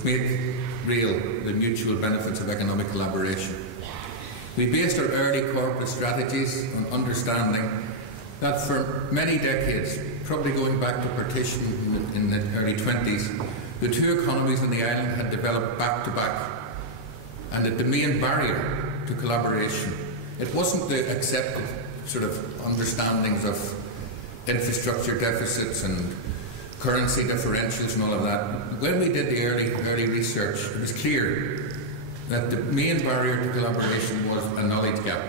to make real the mutual benefits of economic collaboration. We based our early corporate strategies on understanding that for many decades, probably going back to partition in the early 20s, the two economies on the island had developed back to back, and that the main barrier to collaboration, it wasn't the accepted sort of understandings of infrastructure deficits and currency differentials and all of that. When we did the early research, it was clear that the main barrier to collaboration was a knowledge gap.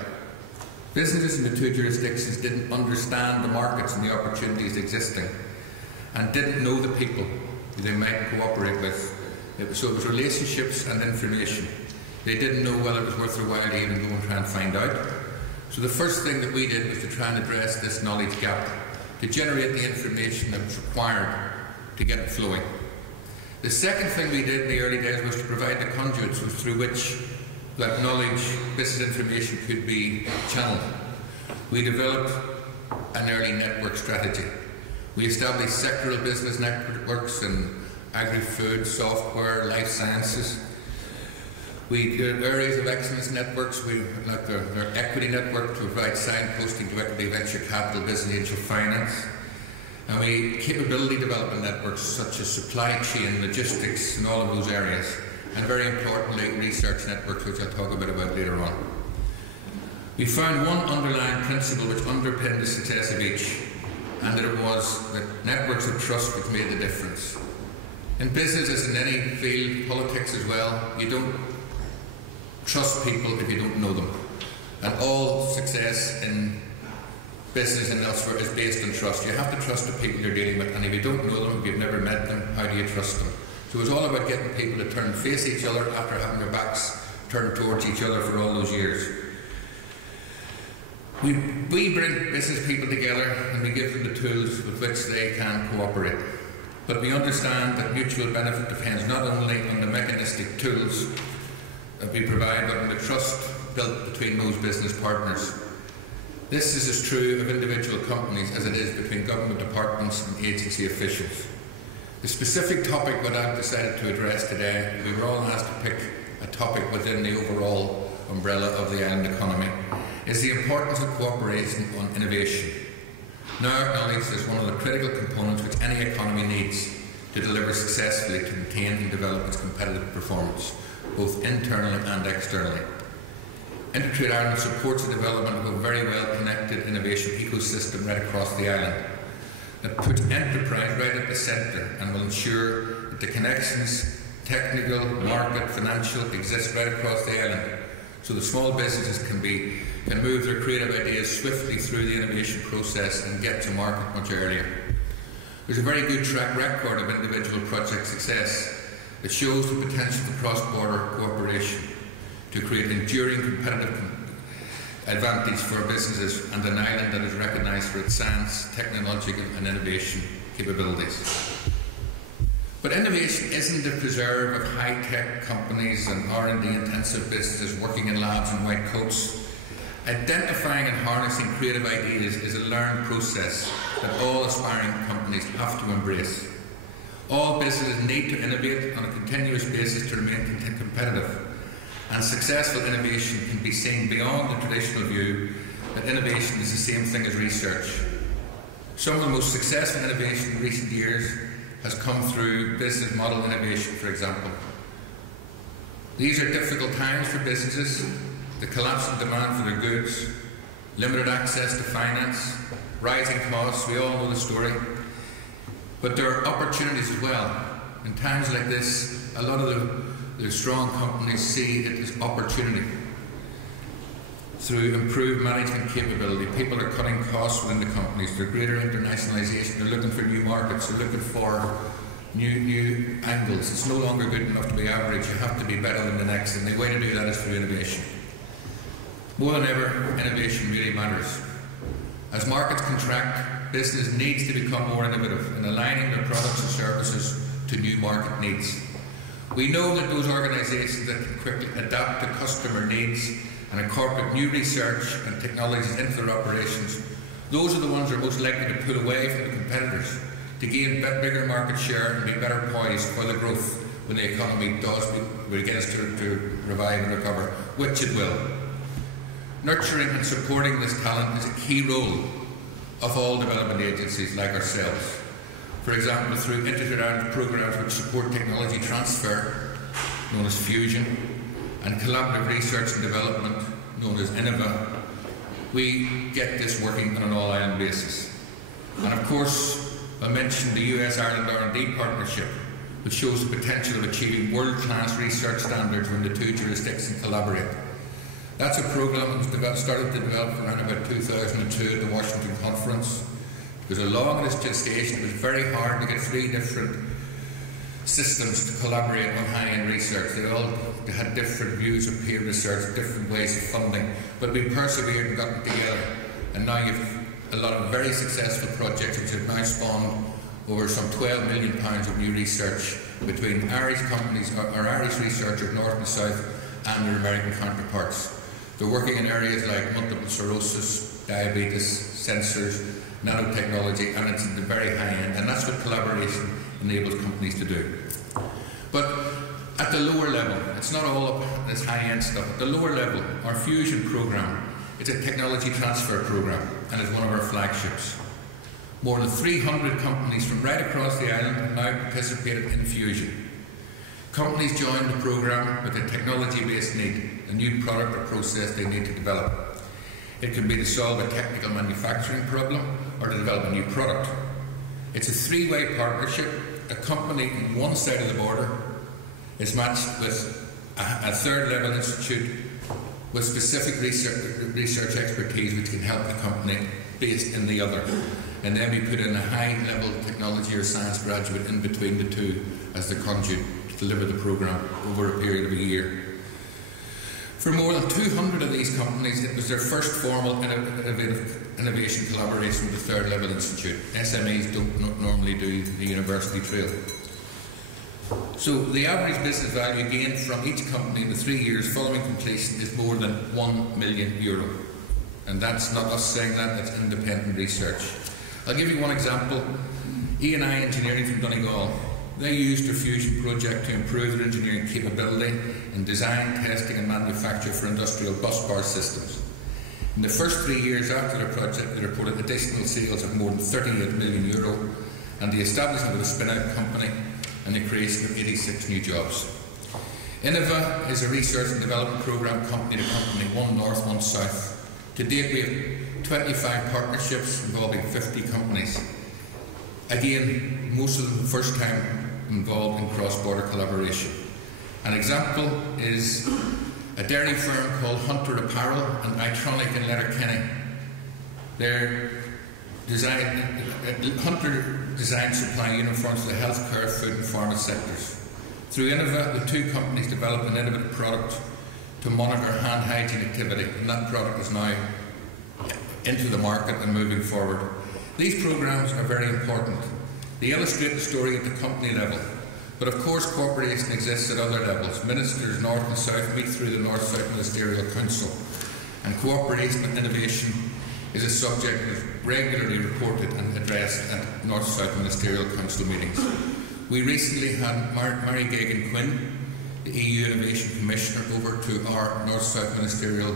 Businesses in the two jurisdictions didn't understand the markets and the opportunities existing, and didn't know the people who they might cooperate with. So it was relationships and information. They didn't know whether it was worth their while to even go and try and find out. So the first thing that we did was to try and address this knowledge gap, to generate the information that was required to get it flowing. The second thing we did in the early days was to provide the conduits through which that knowledge, business information could be channeled. We developed an early network strategy. We established sectoral business networks in agri-food, software, life sciences. We did areas of excellence networks, like their equity network to provide signposting to equity, venture capital, business angel finance. And we capability development networks such as supply chain, logistics, and all of those areas. And very importantly, research networks, which I'll talk a bit about later on. We found one underlying principle which underpinned the success of each, and that it was that networks of trust which made the difference. In business, as in any field, politics as well, you don't trust people if you don't know them. And all success in business and elsewhere is based on trust. You have to trust the people you're dealing with, and if you don't know them, if you've never met them, how do you trust them? So it was all about getting people to face each other after having their backs turned towards each other for all those years. We bring business people together and we give them the tools with which they can cooperate. But we understand that mutual benefit depends not only on the mechanistic tools that we provide, but on the trust built between those business partners. This is as true of individual companies as it is between government departments and agency officials. The specific topic that I've decided to address today, we were all asked to pick a topic within the overall umbrella of the island economy, is the importance of cooperation on innovation. Now acknowledged as one of the critical components which any economy needs to deliver successfully to maintain and develop its competitive performance, both internally and externally. Intertrade Ireland supports the development of a very well-connected innovation ecosystem right across the island that puts enterprise right at the centre and will ensure that the connections, technical, market, financial, exist right across the island, so the small businesses can move their creative ideas swiftly through the innovation process and get to market much earlier. There's a very good track record of individual project success that shows the potential for cross-border cooperation to create enduring competitive advantage for businesses and an island that is recognised for its science, technological and innovation capabilities. But innovation isn't the preserve of high-tech companies and R&D intensive businesses working in labs and white coats. Identifying and harnessing creative ideas is a learned process that all aspiring companies have to embrace. All businesses need to innovate on a continuous basis to remain competitive. And successful innovation can be seen beyond the traditional view that innovation is the same thing as research. Some of the most successful innovation in recent years has come through business model innovation, for example. These are difficult times for businesses, the collapse in demand for their goods, limited access to finance, rising costs, we all know the story. But there are opportunities as well. In times like this, a lot of the strong companies see it as opportunity. Through improved management capability, people are cutting costs within the companies, through greater internationalisation, they're looking for new markets, they're looking for new angles. It's no longer good enough to be average, you have to be better than the next, and the way to do that is through innovation. More than ever, innovation really matters. As markets contract, business needs to become more innovative in aligning their products and services to new market needs. We know that those organisations that can quickly adapt to customer needs and incorporate new research and technologies into their operations, those are the ones that are most likely to pull away from the competitors, to gain bigger market share and be better poised for the growth when the economy does begin to revive and recover, which it will. Nurturing and supporting this talent is a key role of all development agencies like ourselves. For example, through Inter-Ireland programmes which support technology transfer, known as Fusion, and collaborative research and development, known as Innova, we get this working on an all-island basis. And of course, I mentioned the US-Ireland R&D partnership, which shows the potential of achieving world-class research standards when the two jurisdictions collaborate. That's a programme that started to develop around about 2002 at the Washington Conference. It was a long gestation. It was very hard to get 3 different systems to collaborate on high-end research. They had different views of peer research, different ways of funding, but we persevered and got it together. And now you've a lot of very successful projects which have now spawned over some £12 million of new research between Irish companies, or Irish researchers, north and south, and their American counterparts. They're working in areas like multiple sclerosis, diabetes, sensors, nanotechnology, and it's at the very high end, and that's what collaboration enables companies to do. But at the lower level, it's not all up this high-end stuff. At the lower level, our Fusion programme, it's a technology transfer programme, and it's one of our flagships. More than 300 companies from right across the island have now participated in Fusion. Companies join the programme with a technology-based need, a new product or process they need to develop. It can be to solve a technical manufacturing problem or to develop a new product. It's a 3-way partnership. A company on one side of the border is matched with a third-level institute with specific research expertise which can help the company based in the other. And then we put in a high-level technology or science graduate in between the two as the conduit to deliver the programme over a period of a year. For more than 200 of these companies, it was their first formal innovation collaboration with the third-level institute. SMEs don't normally do the university trail. So the average business value gained from each company in the 3 years following completion is more than €1 million. And that's not us saying that, that's independent research. I'll give you one example. E&I Engineering from Donegal. They used their Fusion project to improve their engineering capability in design, testing and manufacture for industrial bus bar systems. In the first 3 years after their project, they reported additional sales of more than €38 million and the establishment of a spin-out company and the creation of 86 new jobs. Innova is a research and development programme company to company, one north, one south. To date, we have 25 partnerships involving 50 companies. Again, most of them first time involved in cross-border collaboration. An example is a dairy firm called Hunter Apparel and Itronic in Letterkenny. Hunter designed supplying uniforms to the healthcare, food and pharma sectors. Through Innova, the two companies developed an innovative product to monitor hand hygiene activity, and that product is now into the market and moving forward. These programmes are very important. They illustrate the story at the company level, but of course cooperation exists at other levels. Ministers north and south meet through the North-South Ministerial Council, and cooperation and innovation is a subject that is regularly reported and addressed at North-South Ministerial Council meetings. We recently had Mary Gagan Quinn, the EU Innovation Commissioner, over to our North-South Ministerial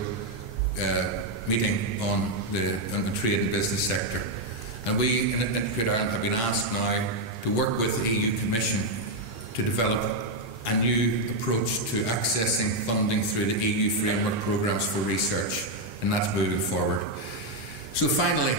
meeting on the trade and business sector. And we in Integrate Ireland have been asked now to work with the EU Commission to develop a new approach to accessing funding through the EU framework programmes for research, and that's moving forward. So finally,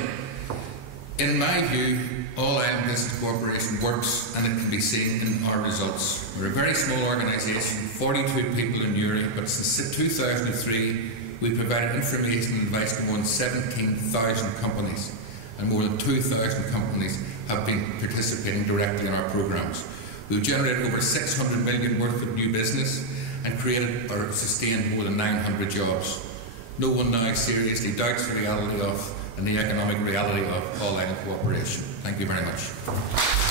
in my view, All Island Business Corporation works, and it can be seen in our results. We're a very small organisation, 42 people in Uri, but since 2003 we provided information and advice to more than 17,000 companies, and more than 2,000 companies have been participating directly in our programmes. We've generated over 600 million worth of new business and created or sustained more than 900 jobs. No one now seriously doubts the reality of and the economic reality of All Island cooperation. Thank you very much.